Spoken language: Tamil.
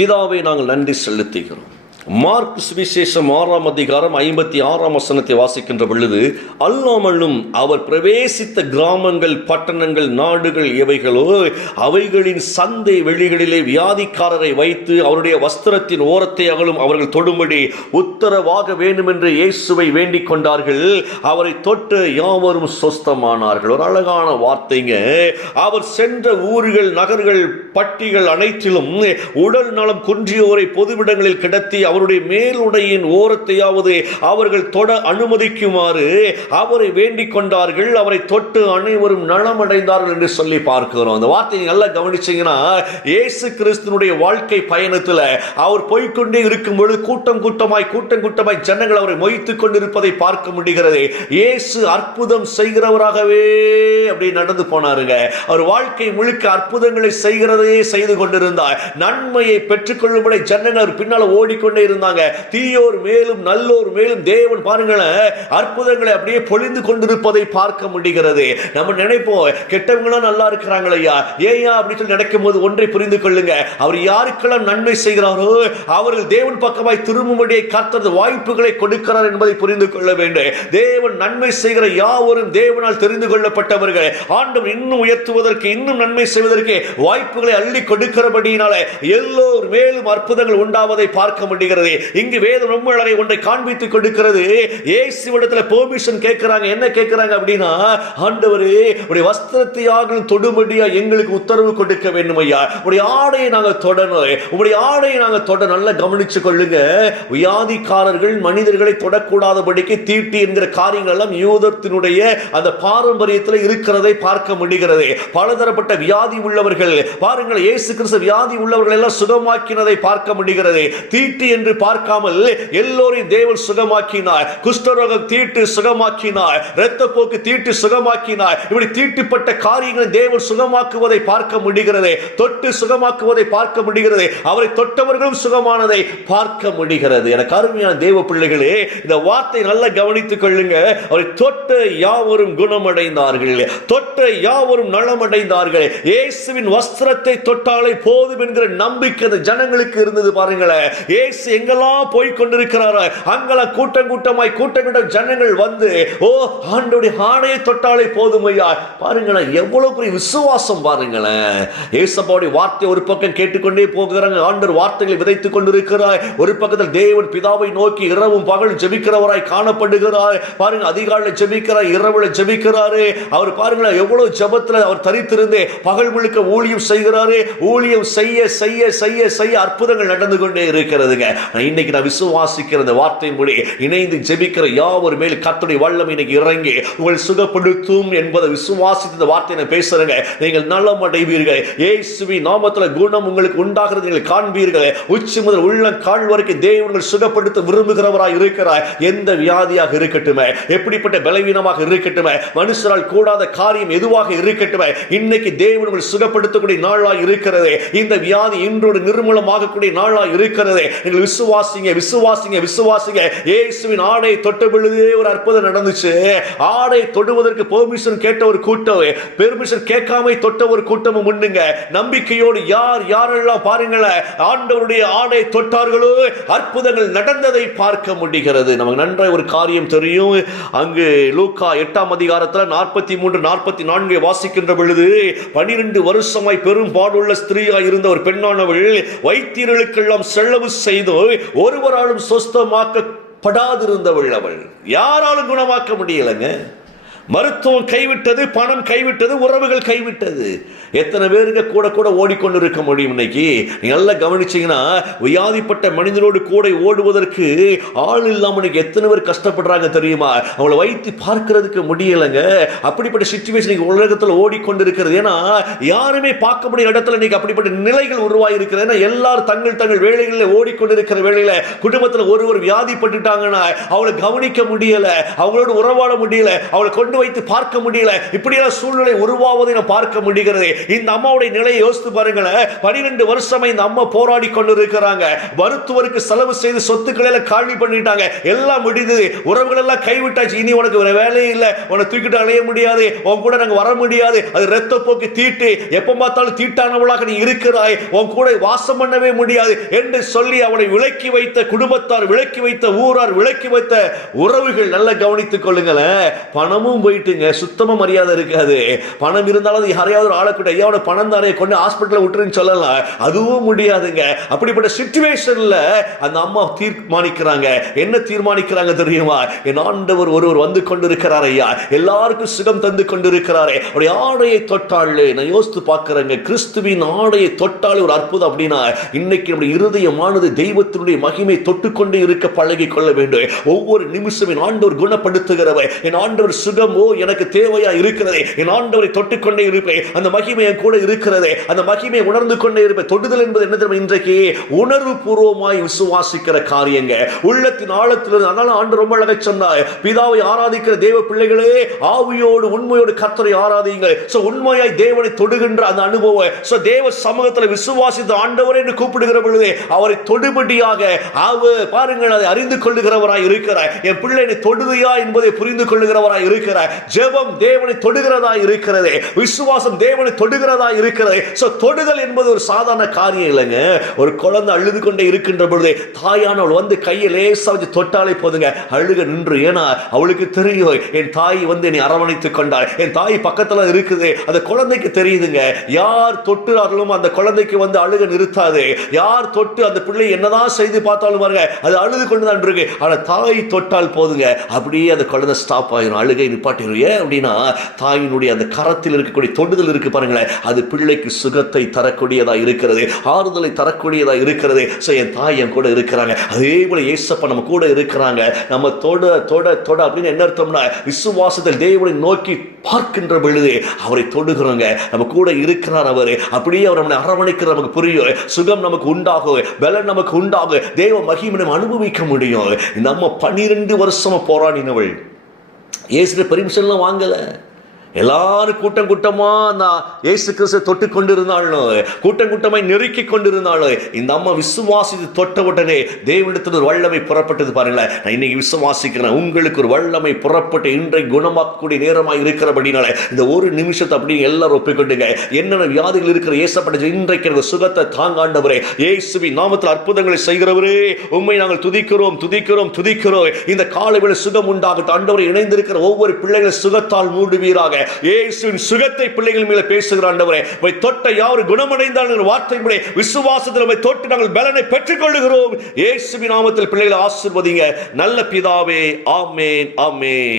பிதாவை நாங்கள் நன்றி செலுத்துகிறோம். மார்க் சுவிசேஷம் ஆறாம் அதிகாரம் ஐம்பத்தி ஆறாம் வசனத்தை வாசிக்கின்ற பொழுது அல்லாமலும் அவர் பிரவேசித்த கிராமங்கள் பட்டணங்கள் நாடுகள் எவைகளோ அவைகளின் சந்தை வெளிகளிலே வியாதிக்காரரை வைத்து அவருடைய வஸ்திரத்தின் ஓரத்தை அகலும் அவர்கள் தொடும்படி உத்தரவாக வேண்டுமென்று இயேசுவை வேண்டிக் கொண்டார்கள். அவரை தொட்டு யாவரும் சொஸ்தமானார்கள். ஒரு அழகான வார்த்தைங்க. அவர் சென்ற ஊர்கள் நகர்கள் பட்டிகள் அனைத்திலும் உடல் நலம் குன்றியோரை பொதுவிடங்களில் கிடத்தி அவருடைய மேலுடையின் ஓரத்தையாவது அவர்கள் தொட அனுமதிக்குமாறு அவரை வேண்டிக் கொண்டார்கள். அவரை தொட்டு அனைவரும் நலமடைந்தார்கள் என்று சொல்லி பார்க்கிறோம். அந்த வார்த்தையை நல்லா கவனிச்சீங்கன்னா இயேசு கிறிஸ்துனுடைய வாழ்க்கை பயணத்தில் அவர் போய்க்கொண்டே இருக்கும் பொழுது கூட்டம் கூட்டமாய் கூட்டம் கூட்டமாய் ஜனங்கள் அவரை மொய்த்துக் கொண்டிருப்பதை பார்க்க முடிகிறது. இயேசு அற்புதம் செய்கிறவராகவே அப்படி நடந்து போனாருங்க. அவர் வாழ்க்கை முழுக்க அற்புதங்களை செய்கிறதையே செய்து கொண்டிருந்தார். நன்மையை பெற்றுக்கொள்ளும்படி ஜனங்கள் அவர் பின்னால் ஓடிக்கொண்டே இருந்தாங்க. தீயோர் மேலும் நல்லோர் மேலும் தேவன் பாருங்களேன் அற்புதங்களை அப்படியே பொழிந்து கொண்டிருப்பதை பார்க்க முடிகிறது. நம்ம நினைப்போம் கெட்டவங்களாம் நல்லா இருக்கிறாங்களே ஐயா. ஏயா அப்படி சொல்லி நடக்கும் போது ஒன்றை புரிந்து கொள்ளுங்க. அவர் யாருக்கெல்லாம் நன்மை செய்கிறாரோ அவர்கள் தேவன் பக்கமாய் திரும்பும்படியை கர்த்தர் வாய்ப்புகளை கொடுக்கிறார் என்பதை புரிந்து கொள்ள வேண்டும். தேவன் நன்மை செய்கிற யாவரும் தேவனால் தெரிந்து கொள்ளப்பட்டவர்கள். ஆண்டவர் இன்னும் உயர்த்துவதற்கு இன்னும் நன்மை செய்வதற்கு வாய்ப்புகளை அள்ளி கொடுக்கிறபடியினால எல்லோர் மேலும் அற்புதங்கள் உண்டாவதை பார்க்க முடியும் சொல்லுகிறது இங்கு வேதம் ரொம்ப அழகை ஒன்றை காண்பித்து கொடுக்கிறது. இயேசுவிடத்துல பெர்மிஷன் கேட்கிறாங்க. என்ன கேட்கிறாங்க அப்படின்னா ஆண்டவரே உடைய வஸ்திரத்தை ஆகணும் தொடும்படியா எங்களுக்கு உத்தரவு கொடுக்க வேண்டும் ஐயா. உடைய ஆடையை நாங்கள் தொடணும். உடைய ஆடையை நாங்கள் தொட நல்லா கவனிச்சு கொள்ளுங்க. வியாதிக்காரர்கள் மனிதர்களை தொடக்கூடாதபடிக்கு தீட்டி என்கிற காரியங்கள் எல்லாம் யூதத்தினுடைய அந்த பாரம்பரியத்தில் இருக்கிறதை பார்க்க முடிகிறது. பலதரப்பட்ட வியாதி உள்ளவர்கள் பாருங்கள் இயேசு கிறிஸ்து வியாதி உள்ளவர்கள் எல்லாம் சுகமாக்கினதை பார்க்க முடிகிறது. தீட்டு என்று பார்க்காமல் எல்லோரையும் தேவன் சுகமாக்கினார். குஷ்டரோகம் தீட்டு சுகமாக்கினார். இரத்த போக்கு தீட்டு சுகமாக்கினார். இப்படி தீட்டுப்பட்ட காரியங்களை தேவன் சுகமாக்குவதை பார்க்க முடிகிறது. தொட்டு சுகமாக்குவதை பார்க்க முடிகிறது. அவரை தொட்டவர்களும் சுகமானதை பார்க்க முடிகிறது. எனக்கு அருமையான தேவ பிள்ளைகளே இந்த வார்த்தை நல்லா கவனித்துக் கொள்ளுங்க. அவரை தொட்ட யாவரும் குணமடைந்தார்கள். தொட்ட யாவரும் நலமடைந்தார்கள். இயேசுவின் வஸ்திரத்தை தொட்டாலே போதும் என்கிற நம்பிக்கை அந்த ஜனங்களுக்கு இருந்தது பாருங்களேன். இயேசு எங்கெல்லாம் போய் கொண்டிருக்கிறாரோ அங்கெல்லாம் கூட்டம் கூட்டமாய் கூட்டம் கூட்டம் ஜனங்கள் வந்து ஓ ஆண்டோடைய ஆணையை தொட்டாலே போதும் ஐயா பாருங்களேன் எவ்வளவு பெரிய விசுவாசம் பாருங்களேன். ஏசப்பாவுடைய வார்த்தை ஒரு பக்கம் கேட்டுக்கொண்டே போகிறாங்க ஆண்டர் வார்த்தைகளை விதைத்துக் கொண்டிருக்கிறார். ஒரு பக்கத்தில் தேவன் பிதாவை நோக்கி இரவும் பகலும் ஜெபிக்கிறவராய் காணப்படுகிறார். பாருங்க அதிகாலையில் ஜெபிக்கிறார் இரவுல ஜெபிக்கிறாரு. அவர் பாருங்களேன் எவ்வளவு ஜபத்தில் அவர் தரித்திருந்தே பகல் முழுக்க ஊழியம் செய்கிறாரு. ஊழியம் செய்ய செய்ய செய்ய செய்ய அற்புதங்கள் நடந்து கொண்டே இருக்கிறதுங்க. இன்னைக்கு நான் விசுவாசிக்கிற அந்த வார்த்தையின் மொழி இணைந்து ஜெபிக்கிற யாவர் மேல் கத்துடைய வல்லம் இன்னைக்கு இறங்கி உங்கள் சுகப்படுத்தும் என்பதை விசுவாசித்து இந்த வார்த்தையை பேசுறேங்க. நீங்கள் நலம் அடைவீர்கள் ஏசுவி நாமத்தில் குணம் உங்களுக்கு உண்டாகிறது நீங்கள் காண்பீர்கள். உச்சி முதல் உள்ளம் கால் வரைக்கும் தேவங்கள் சுகப்படுத்த விரும்புகிறவராய் இருக்கிறார். எந்த வியாதியாக இருக்கட்டுமே எப்படிப்பட்ட பலவீனமாக இருக்கட்டுமே மனுஷரால் கூடாத காரியம் எதுவாக இருக்கட்டுமே இன்னைக்கு தேவன் உங்கள் சுகப்படுத்தக்கூடிய நாளாக இருக்கிறது. இந்த வியாதி இன்றோடு நிர்மூலமாகக்கூடிய நாளாக இருக்கிறது. நீங்கள் விசுவாசிங்க விசுவாசிங்க விசுவாசிங்க. இயேசுவின் ஆடை தொட்ட பொழுதே ஒரு அற்புதம் நடந்துச்சு. ஆடை தொடுவதற்கு பெர்மிஷன் கேட்ட ஒரு கூட்டம். பெர்மிஷன் கேட்காம தொட்ட ஒரு கூட்டமும் உண்டுங்க. நம்பிக்கையோடு யார் யாரெல்லாம் பாருங்களேன் ஆண்டவருடைய ஆடை தொட்டார்களோ அற்புதங்கள் நடந்ததை பார்க்க முடிகிறது. நமக்கு நன்றாய் ஒரு காரியம் தெரியும். அங்கு லூக்கா எட்டாம் அதிகாரத்தில் நாற்பத்தி மூன்று நாற்பத்தி நான்கை வாசிக்கின்ற பொழுது பனிரெண்டு வருஷமாய் பெரும் பாடுள்ள ஸ்திரீயாய் இருந்த ஒரு பெண்ணானவள் வைத்தியர்களுக்கெல்லாம் செலவு செய்து ஒருவராலும் சொஸ்தமாக்கப்படாதிருந்தவள் அவள். யாராலும் குணமாக்க முடியலைங்க? மருத்துவம் கைவிட்டது பணம் கைவிட்டது உறவுகள் கைவிட்டது. எத்தனை பேருங்க கூட கூட ஓடிக்கொண்டு இருக்க முடியும் இன்னைக்கு? நீங்க நல்லா கவனிச்சீங்கன்னா வியாதிப்பட்ட மனிதனோடு கூட ஓடுவதற்கு ஆள் இல்லாம இன்னைக்கு எத்தனை பேர் கஷ்டப்படுறாங்க தெரியுமா? அவங்கள வைத்து பார்க்கறதுக்கு முடியலைங்க. அப்படிப்பட்ட சுச்சுவேஷன் உலகத்தில் ஓடிக்கொண்டு இருக்கிறது ஏன்னா யாருமே பார்க்க முடியாத இடத்துல இன்னைக்கு அப்படிப்பட்ட நிலைகள் உருவாகி இருக்கிறது ஏன்னா எல்லாரும் தங்கள் தங்கள் வேலைகளில் ஓடிக்கொண்டு இருக்கிற வேலையில குடும்பத்தில் ஒருவர் வியாதிப்பட்டுட்டாங்கன்னா அவளை கவனிக்க முடியல. அவங்களோட உறவாட முடியல. அவளை கொண்டு கொண்டு வைத்து பார்க்க முடியல. இப்படியெல்லாம் சூழ்நிலை உருவாவதை நான் பார்க்க முடிகிறது. இந்த அம்மாவுடைய நிலையை யோசித்து பாருங்களேன். பனிரெண்டு வருஷமா இந்த அம்மா போராடி கொண்டு இருக்கிறாங்க மருத்துவருக்கு செலவு செய்து சொத்துக்களை எல்லாம் காலி பண்ணிட்டாங்க. எல்லாம் முடிந்தது. உறவுகள் எல்லாம் கைவிட்டாச்சு. இனி உனக்கு வேற வேலையே இல்லை. உன்னை தூக்கிட்டு அலைய முடியாது. உன் கூட நாங்க வர முடியாது. அது ரத்த போக்கு தீட்டு. எப்ப பார்த்தாலும் தீட்டானவளாக நீ இருக்கிறாய். உன் கூட வாசம் பண்ணவே முடியாது என்று சொல்லி அவனை விலக்கி வைத்த குடும்பத்தார் விலக்கி வைத்த ஊரார் விலக்கி வைத்த உறவுகள் நல்லா கவனித்துக் கொள்ளுங்களேன். பணமும் போயிட்டுங்க. சுத்தமாக மரியாதை இருக்காது. பணம் இருந்தாலும் யாரையாவது ஒரு ஆளை கூட ஐயாவோட பணம் தானே கொண்டு ஹாஸ்பிட்டலில் விட்டுருன்னு சொல்லலாம். அதுவும் முடியாதுங்க. அப்படிப்பட்ட சுச்சுவேஷனில் அந்த அம்மா தீர்மானிக்கிறாங்க. என்ன தீர்மானிக்கிறாங்க தெரியுமா? என் ஆண்டவர் ஒருவர் வந்து கொண்டிருக்கிறார் ஐயா. எல்லாருக்கும் சுகம் தந்து கொண்டிருக்கிறாரே. அவருடைய ஆடையை தொட்டாள். நான் யோசித்து பார்க்குறேங்க. கிறிஸ்துவின் ஆடையை தொட்டாலே ஒரு அற்புதம் அப்படின்னா இன்னைக்கு நம்முடைய இருதயமானது தெய்வத்தினுடைய மகிமை தொட்டுக்கொண்டு இருக்க பழகி கொள்ள வேண்டும். ஒவ்வொரு நிமிஷம் என் ஆண்டவர் குணப்படுத்துகிறவர். என் ஆண்டவர் சுகம் எனக்கு தேவையா இருக்கிறதே. என் ஆண்டவரை தொட்டுக்கொண்டே இருப்பேன் அந்த மகிமை என் கூட இருக்கிறதே. அந்த மகிமையை உணர்ந்து கொண்டே இருப்பேன் தொடுதல் என்பது என்ன தெரியும் இன்றைக்கு? உணர்வு பூர்வமாய் விசுவாசிக்கிற காரியங்க. உள்ளத்தின் ஆழத்திலிருந்து அதனால ஆண்டு ரொம்ப அழகா சொன்னார். பிதாவை ஆராதிக்கிற தேவ பிள்ளைகளே ஆவியோடு உண்மையோடு கத்தரை ஆராதியுங்கள். சோ உண்மையாய் தேவனை தொடுகின்ற அந்த அனுபவம். சோ தேவ சமூகத்தில் விசுவாசித்த ஆண்டவர் என்று கூப்பிடுகிற பொழுது அவரை தொடுபடியாக அவர் பாருங்கள் அதை அறிந்து கொள்ளுகிறவராய் இருக்கிறார். என் பிள்ளை என்னை தொடுதையா என்பதை புரிந்து கொள்ளுகிறவராய் இருக்கிறார். ஜெபம் தேவனை தொடுகிறதா இருக்கிறது விசுவாசம் தேவனை தொடுகிறதா இருக்கிறது. ஸோ தொடுதல் என்பது ஒரு சாதாரண காரியம் இல்லைங்க. ஒரு குழந்தை அழுது கொண்டே இருக்கின்ற பொழுது தாயானவள் வந்து கையை லேசாக வச்சு தொட்டாலே போதுங்க. அழுக நின்று ஏன்னா அவளுக்கு தெரியும் என் தாய் வந்து என்னை அரவணைத்துக் கொண்டாள். என் தாய் பக்கத்துல இருக்குது அந்த குழந்தைக்கு தெரியுதுங்க. யார் தொட்டுறார்களும் அந்த குழந்தைக்கு வந்து அழுக நிறுத்தாது. யார் தொட்டு அந்த பிள்ளை என்னதான் செய்து பார்த்தாலும் பாருங்க அது அழுது கொண்டு தான் இருக்கு. ஆனால் தாய் தொட்டால் போதுங்க. அப்படியே அந்த குழந்தை ஸ்டாப் ஆகிடும் அழுகை நிப்ப ஏன் அப்படின்னா தாயினுடைய அந்த கரத்தில் இருக்கக்கூடிய தொடுதல் இருக்கு பாருங்களேன். அது பிள்ளைக்கு சுகத்தை தரக்கூடியதா இருக்கிறது ஆறுதலை தரக்கூடியதா இருக்கிறது. ஸோ என் தாய் என் கூட இருக்கிறாங்க. அதே போல ஏசப்ப நம்ம கூட இருக்கிறாங்க. நம்ம தொட தொட தொட அப்படின்னு என்ன அர்த்தம்னா விசுவாசத்தில் தேவனை நோக்கி பார்க்கின்ற பொழுது அவரை தொடுகிறோங்க. நம்ம கூட இருக்கிறார் அவர். அப்படியே அவர் நம்மளை அரவணைக்கிற நமக்கு புரியும். சுகம் நமக்கு உண்டாகும். பலன் நமக்கு உண்டாகும். தேவ மகிமை நம்ம அனுபவிக்க முடியும். நம்ம பன்னிரெண்டு வருஷமா போராடினவள். ஏசுற பெர்மிஷன்லாம் வாங்கலை. எல்லாரும் கூட்டம் கூட்டமா நான் இயேசு கிறிஸ்து தொட்டு கொண்டிருந்தாலும் கூட்டம் கூட்டமாய் நெருக்கி கொண்டிருந்தாலும் இந்த அம்மா விசுவாசித்து தொட்ட உடனே தேவனிடத்தில் ஒரு வல்லமை புறப்பட்டது பாருங்களேன். நான் இன்னைக்கு விசுவாசிக்கிறேன். உங்களுக்கு ஒரு வல்லமை புறப்பட்டு இன்றை குணமாக்கக்கூடிய நேரமாக இருக்கிறபடினால இந்த ஒரு நிமிஷத்தை அப்படின்னு எல்லாரும் ஒப்பிக்கொண்டுங்க என்னென்ன வியாதிகள் இருக்கிற ஏசப்பட்ட இன்றைக்கு எனக்கு சுகத்தை தாங்காண்டவரே. இயேசுவின் நாமத்தில் அற்புதங்களை செய்கிறவரே. உண்மை நாங்கள் துதிக்கிறோம் துதிக்கிறோம் துதிக்கிறோம். இந்த காலைவில் சுகம் உண்டாகட்டும். ஆண்டவரை இணைந்திருக்கிற ஒவ்வொரு பிள்ளைகளை சுகத்தால் மூடுவீராக. இயேசுவின் சுகத்தை பிள்ளைகள் மேல பேசுகிற ஆண்டவரே வை தொட்ட யார் குணமடைந்தால் என்ற முறை விசுவாசத்தில் உம்மை தொட்டு நாங்கள் பலனை பெற்றுக் கொள்ளுகிறோம் இயேசுவின் நாமத்தில் பிள்ளைகளை ஆசிர்வதிங்க. நல்ல பிதாவே ஆமேன் ஆமேன்.